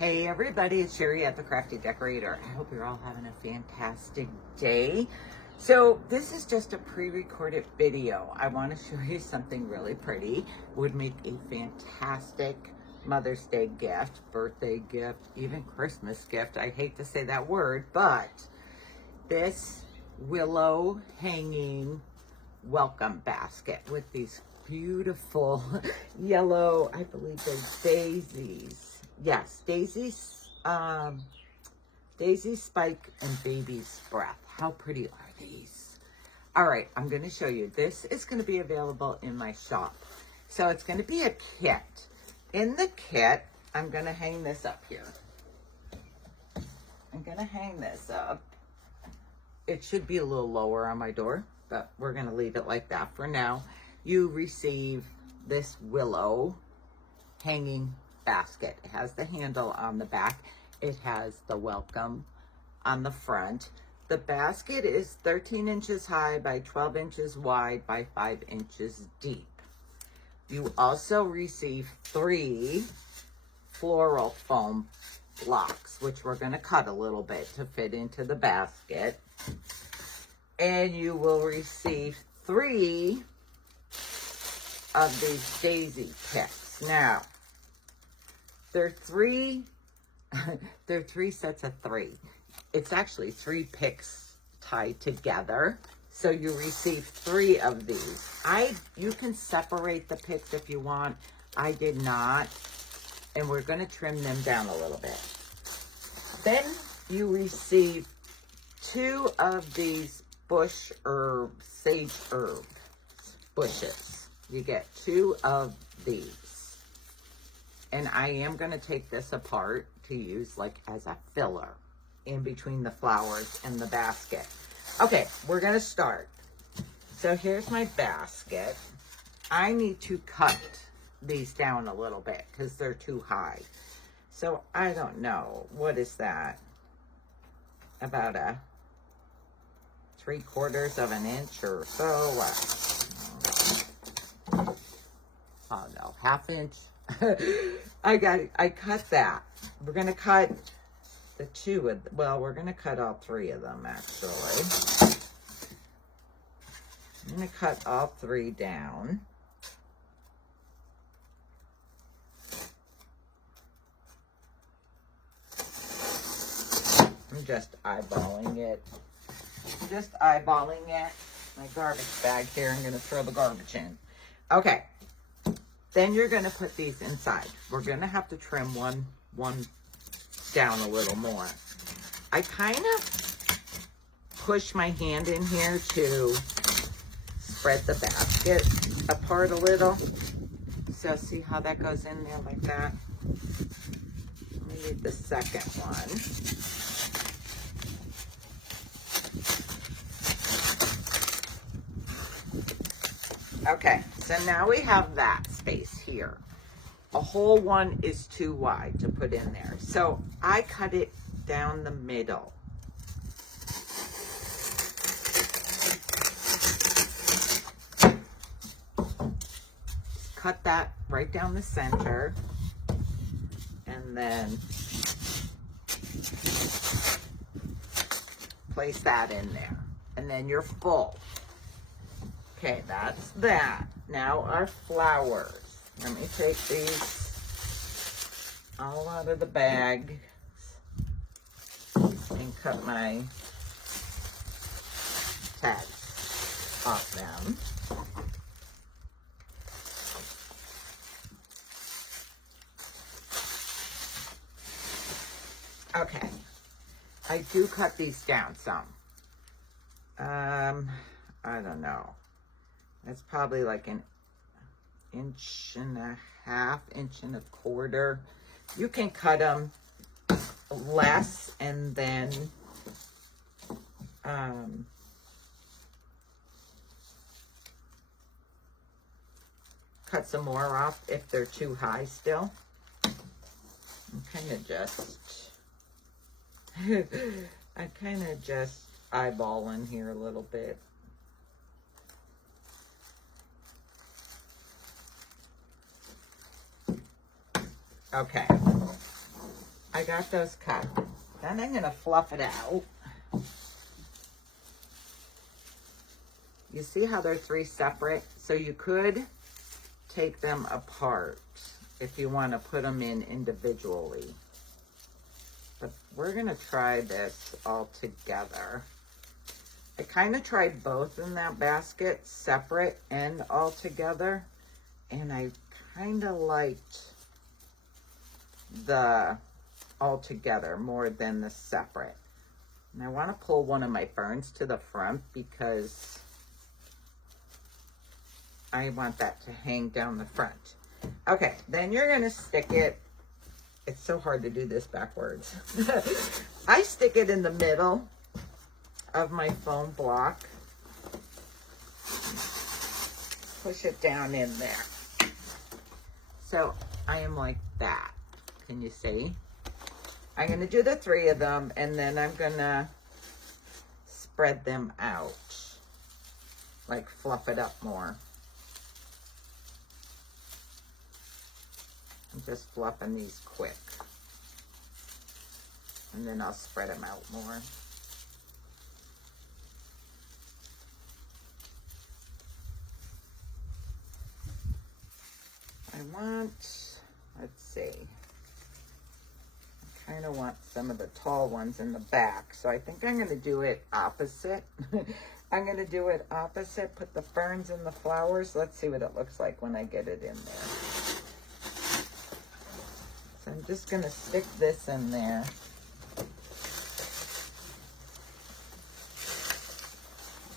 Hey everybody, it's Sherry at The Crafty Decorator. I hope you're all having a fantastic day. So this is just a pre-recorded video. I want to show you something really pretty. Would make a fantastic Mother's Day gift, birthday gift, even Christmas gift. I hate to say that word, but this willow hanging welcome basket with these beautiful yellow, I believe they're daisies. Yes, daisies, daisy spike and baby's breath. How pretty are these? All right, I'm going to show you. This is going to be available in my shop. So it's going to be a kit. In the kit, I'm going to hang this up here. I'm going to hang this up. It should be a little lower on my door, but we're going to leave it like that for now. You receive this willow hanging basket. It has the handle on the back. It has the welcome on the front. The basket is 13 inches high by 12 inches wide by 5 inches deep. You also receive 3 floral foam blocks, which we're going to cut a little bit to fit into the basket. And you will receive 3 of these daisy picks. Now, they're 3 sets of 3. It's actually 3 picks tied together. So you receive 3 of these. You can separate the picks if you want. I did not. And we're going to trim them down a little bit. Then you receive 2 of these bush herb, sage herb bushes. You get 2 of these. And I am going to take this apart to use like as a filler in between the flowers and the basket. Okay, we're going to start. So here's my basket. I need to cut these down a little bit because they're too high. So I don't know. What is that? About a 3/4 of an inch or so. Oh no, 1/2 inch. I cut that. We're going to cut the 2 of, well, we're going to cut all 3 of them actually. I'm going to cut all 3 down. I'm just eyeballing it. My garbage bag here. I'm going to throw the garbage in. Okay. Then you're going to put these inside. We're going to have to trim one down a little more. I kind of push my hand in here to spread the basket apart a little. So see how that goes in there like that? We need the second one. Okay, so now we have that space here. A whole one is too wide to put in there. So I cut it down the middle. Cut that right down the center. And then place that in there. And then you're full. Okay, that's that. Now our flowers. Let me take these all out of the bag and cut my tags off them. Okay, I do cut these down some. I don't know. That's probably like an 1.5 1.25 inches. You can cut them less and then cut some more off if they're too high still. I'm kind of just eyeballing here a little bit. Okay. I I got those cut. Then I'm going to fluff it out. You see how they're 3 separate? So you could take them apart if you want to put them in individually. But we're going to try this all together. I kind of tried both in that basket, separate and all together. And I kind of liked the all together more than the separate. And I want to pull one of my ferns to the front because I want that to hang down the front. Okay, then you're going to stick it. It's so hard to do this backwards. I stick it in the middle of my foam block. Push it down in there. So I am like that. Can you see? I'm going to do the 3 of them, and then I'm going to spread them out. Like fluff it up more. I'm just fluffing these quick. And then I'll spread them out more. Let's see. I kind of want some of the tall ones in the back. So I think I'm going to do it opposite. I'm going to do it opposite. Put the ferns and the flowers. Let's see what it looks like when I get it in there. So I'm just going to stick this in there.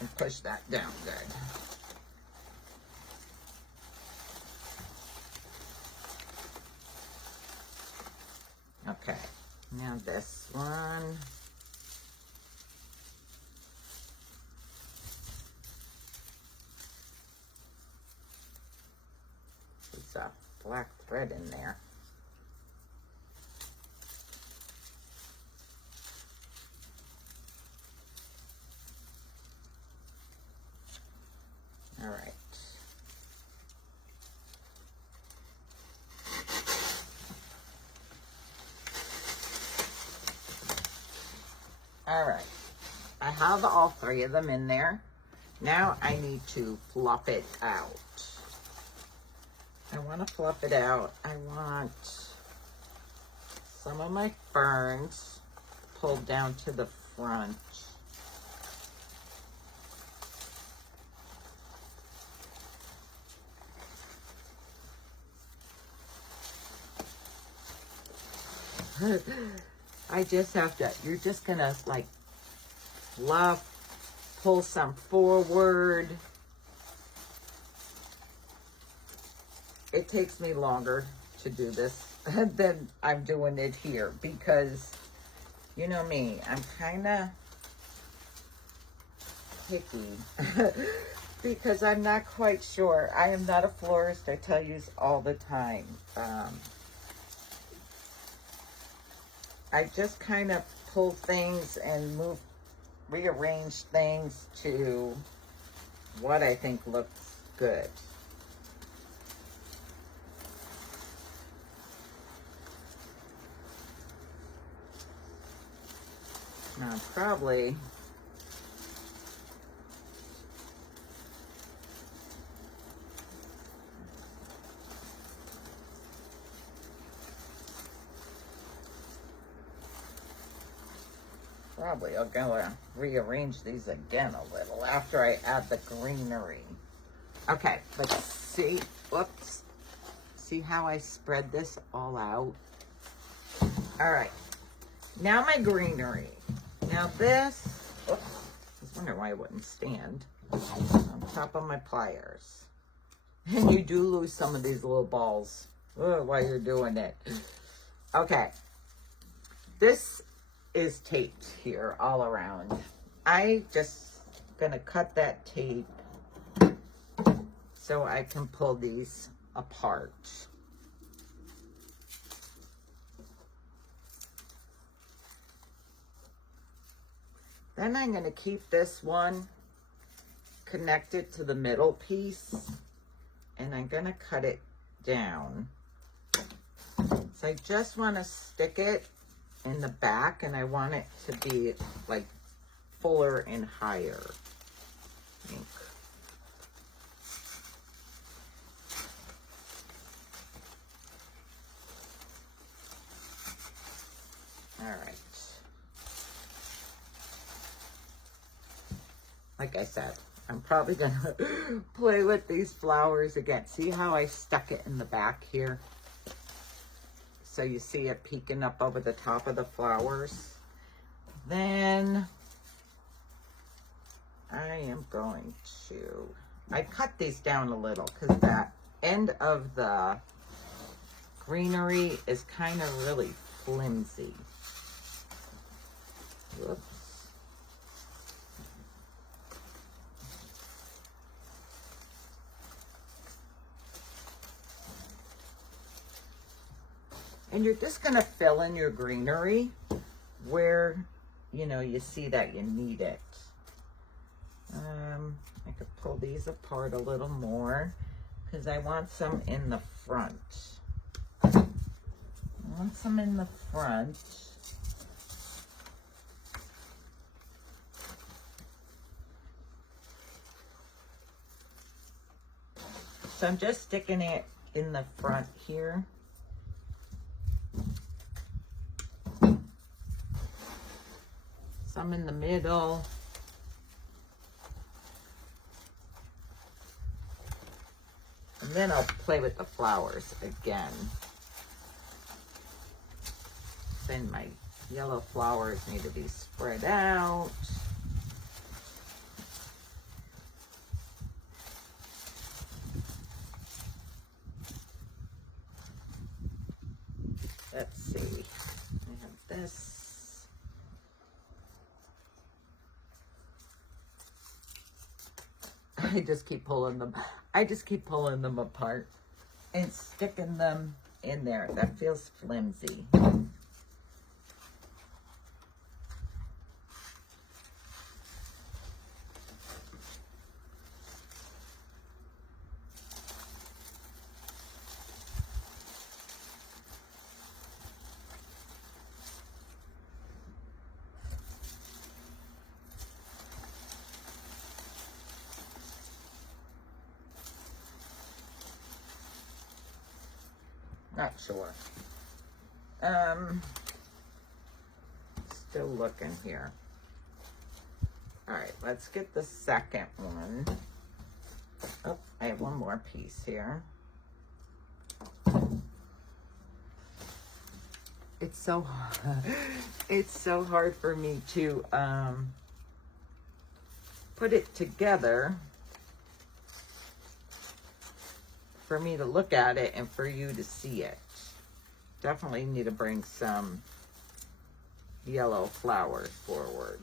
And push that down good. Okay, now this one. There's a black thread in there. All right. All right, I have all 3 of them in there. Now I need to fluff it out. I want to fluff it out. I want some of my ferns pulled down to the front. I just have to, you're just gonna like fluff, pull some forward. It takes me longer to do this than I'm doing it here because, you know me, I'm kind of picky because I'm not quite sure. I am not a florist, I tell you all the time. I just kind of pull things and rearrange things to what I think looks good. Now probably I'm gonna rearrange these again a little after I add the greenery. Okay, let's see. Whoops. See how I spread this all out? All right. Now my greenery. Now this, oops, I was wondering why it wouldn't stand on top of my pliers. And you do lose some of these little balls while you're doing it. Okay. This is taped here all around. I just gonna cut that tape so I can pull these apart. Then I'm gonna keep this one connected to the middle piece and I'm gonna cut it down. So I just wanna stick it in the back, and I want it to be like fuller and higher. I think. All right. Like I said, I'm probably gonna play with these flowers again. See how I stuck it in the back here? So you see it peeking up over the top of the flowers. Then I am going to, I cut these down a little because that end of the greenery is kind of really flimsy. Whoops. And you're just going to fill in your greenery where, you know, you see that you need it. I could pull these apart a little more because I want some in the front. I want some in the front. So I'm just sticking it in the front here. Some in the middle. And then I'll play with the flowers again. Then my yellow flowers need to be spread out. Let's see. I have this. I just keep pulling them apart and sticking them in there. That feels flimsy. Not sure. Still looking here. All right, let's get the second one. Oh, I have one more piece here. It's so hard for me to put it together, for me to look at it and for you to see it. Definitely need to bring some yellow flowers forward.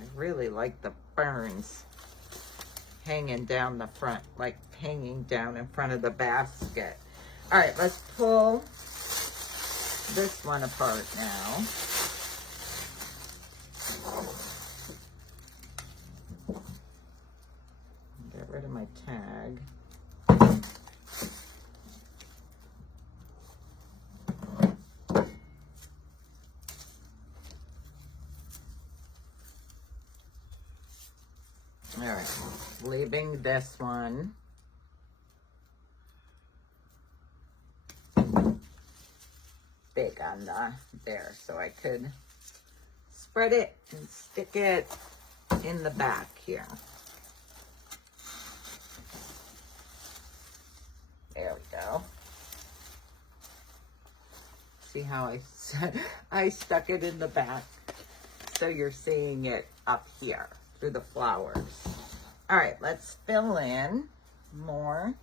I really like the ferns hanging down the front, like hanging down in front of the basket. All right, let's pull this one apart now. Get rid of my tag. All right, leaving this one. Big on there, so I could spread it and stick it in the back here. There we go. See how I stuck it in the back, so you're seeing it up here through the flowers. All right, let's fill in more.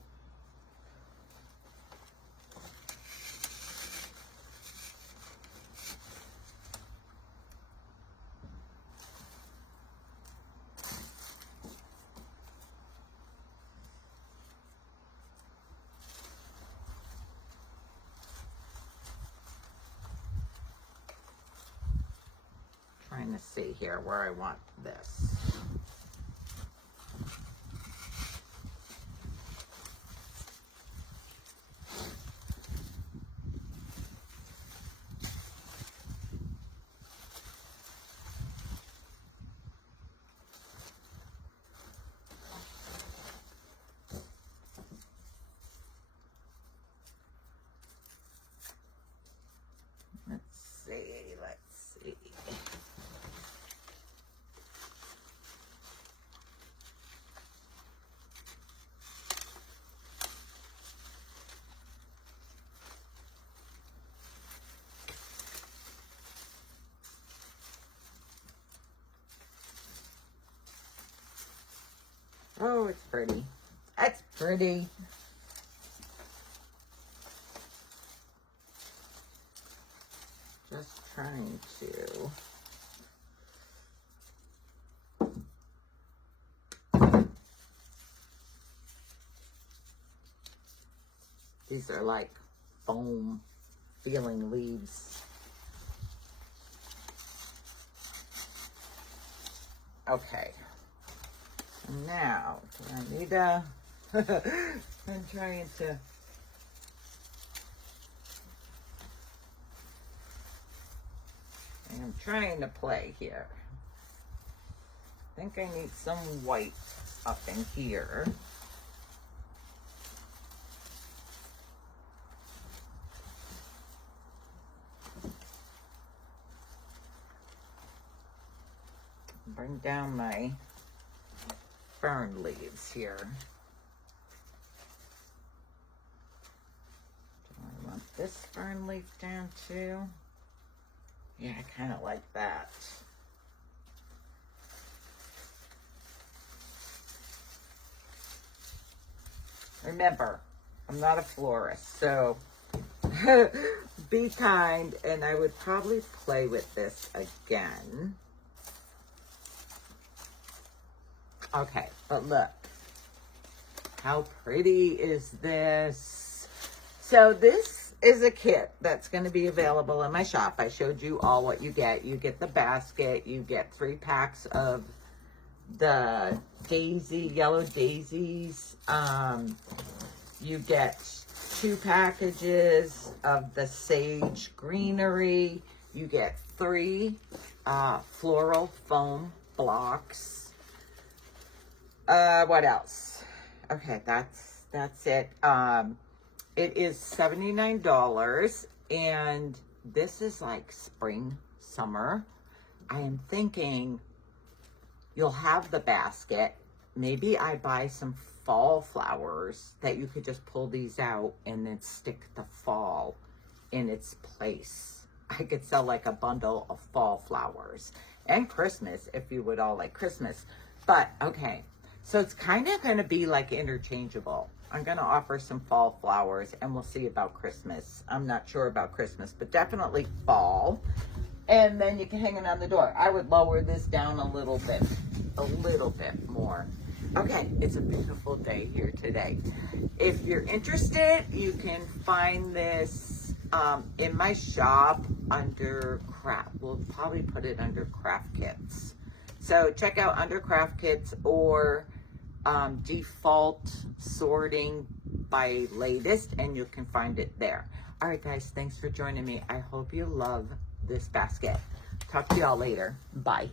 Trying to see here where I want this. Oh, it's pretty. That's pretty. Just trying to. These are like foam feeling leaves. Okay. Now, do I need a... I'm trying to... I'm trying to play here. I think I need some white up in here. Bring down my fern leaves here. Do I want this fern leaf down too? Yeah, I kind of like that. Remember, I'm not a florist, so be kind, and I would probably play with this again. Okay, but look, how pretty is this? So this is a kit that's going to be available in my shop. I showed you all what you get. You get the basket. You get 3 packs of the yellow daisies. You get 2 packages of the sage greenery. You get 3 floral foam blocks. What else? Okay, that's it. It is $79, and this is like spring, summer. I am thinking you'll have the basket. Maybe I buy some fall flowers that you could just pull these out and then stick the fall in its place. I could sell like a bundle of fall flowers, and Christmas if you would all like Christmas. But okay. So it's kind of going to be like interchangeable. I'm going to offer some fall flowers, and we'll see about Christmas. I'm not sure about Christmas, but definitely fall. And then you can hang it on the door. I would lower this down a little bit more. Okay, it's a beautiful day here today. If you're interested, you can find this in my shop under craft. We'll probably put it under craft kits. So check out under craft kits or default sorting by latest, and you can find it there. All right, guys, thanks for joining me. I hope you love this basket. Talk to y'all later. Bye.